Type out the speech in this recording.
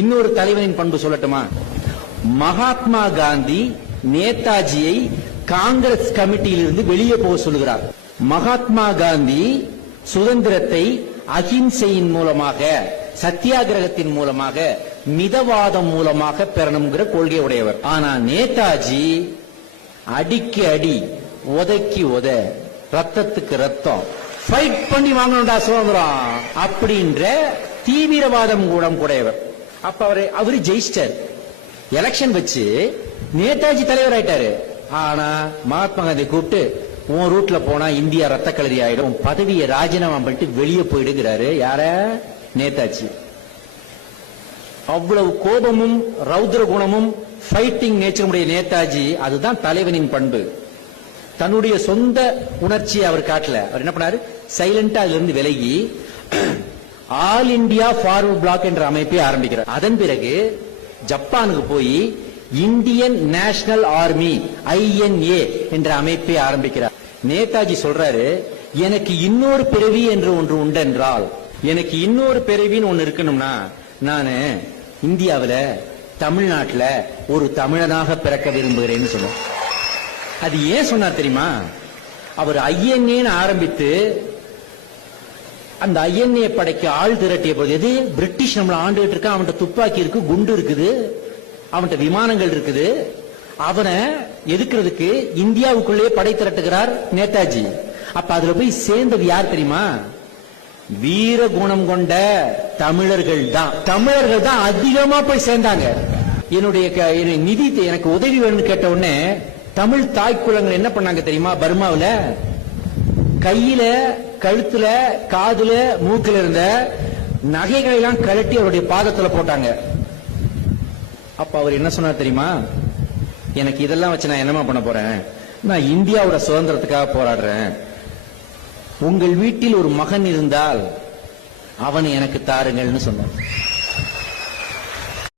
இன்னொரு தலைவனின் பண்பு சொல்லட்டுமா? மகாத்மா காந்தி நேதாஜியை காங்கிரஸ் கமிட்டியிலிருந்து வெளியே போக சொல்லுகிறார். மகாத்மா காந்தி சுதந்திரத்தை அகிம்சையின் மூலமாக, சத்தியாகிரகத்தின் மூலமாக, மிதவாதம் மூலமாக பெறணுங்கிற கொள்கை உடையவர். ஆனா நேதாஜி அடிக்கு அடி, உதைக்கு உத, ரத்தத்துக்கு ரத்தம், ஃபைட் பண்ணி வாங்கணும்டா சுதந்திரம் அப்படின்ற தீவிரவாதம் கூடையவர். அப்ப அவரு ஜெயிச்சிட்டார். எலெக்ஷன் வச்சு நேதாஜி தலைவர் ஆயிட்டாரு. ஆனா மகாத்மா காந்தி கூப்பிட்டு, உன் ரூட்ல போனா இந்தியா ரத்த கலரி ஆயிடும், பதவியை ராஜினாமா பண்ணிட்டு வெளியே போயிடுங்கிறாரு. யார? நேதாஜி. அவ்வளவு கோபமும் ரௌத்ர குணமும் ஃபைட்டிங் நேச்சருடைய நேதாஜி. அதுதான் தலைவனின் பண்பு. தன்னுடைய சொந்த உணர்ச்சியை அவர் காட்டல. அவர் என்ன பண்ணாரு? சைலண்டா அதுல இருந்து விலகி ஆல் இந்தியா ஃபார்வர்ட் பிளாக் என்ற அமைப்பை ஆரம்பிக்கிறார். அதன் பிறகு ஜப்பானுக்கு போய் இந்தியன் நேஷனல் ஆர்மி INA என்ற அமைப்பை ஆரம்பிக்கிறார். நேதாஜி சொல்றாரு, எனக்கு இன்னொரு பிறவி என்று ஒன்று உண்டென்றால், எனக்கு இன்னொரு பிறவின்னு ஒன்னு இருக்கணும்னா நானு இந்தியாவில் தமிழ்நாட்டில் ஒரு தமிழனாக பிறக்க விரும்புகிறேன்னு சொன்னார். அது ஏன் சொன்னார் தெரியுமா? அவர் INA ஆரம்பித்து அந்த INA படைக்கு ஆள் திரட்டிய போது, எது பிரிட்டிஷ் நம்மள ஆண்டுகிட்டு இருக்க, அவன்கிட்ட துப்பாக்கி இருக்கு, குண்டு இருக்குது, அவன்கிட்ட விமானங்கள் இருக்குது, அவனை எதுக்கிறதுக்கு இந்தியாவுக்குள்ளே படை திரட்டுகிறார் நேதாஜி. அப்ப அதுல போய் சேர்ந்தது யார் தெரியுமா? வீர குணம் கொண்ட தமிழர்கள் தான். தமிழர்கள் தான் அதிகமா போய் சேர்ந்தாங்க. என்னுடைய நிதி, எனக்கு உதவி வேணும்னு கேட்ட உடனே தமிழ் தாய்க்குலங்கள் என்ன பண்ணாங்க தெரியுமா? பர்மாவில் கையில, கழுத்துல, காதுல, மூக்கில இருந்த நகைகளை எல்லாம் கழட்டி அவருடைய பாதத்துல போட்டாங்க. அப்ப அவர் என்ன சொன்னார் தெரியுமா? எனக்கு இதெல்லாம் வச்சு நான் என்னமா பண்ண போறேன்? நான் இந்தியாவோட சுதந்திரத்துக்காக போராடுறேன். உங்கள் வீட்டில் ஒரு மகன் இருந்தால் அவனை எனக்கு தாருங்கள்னு சொன்னார்.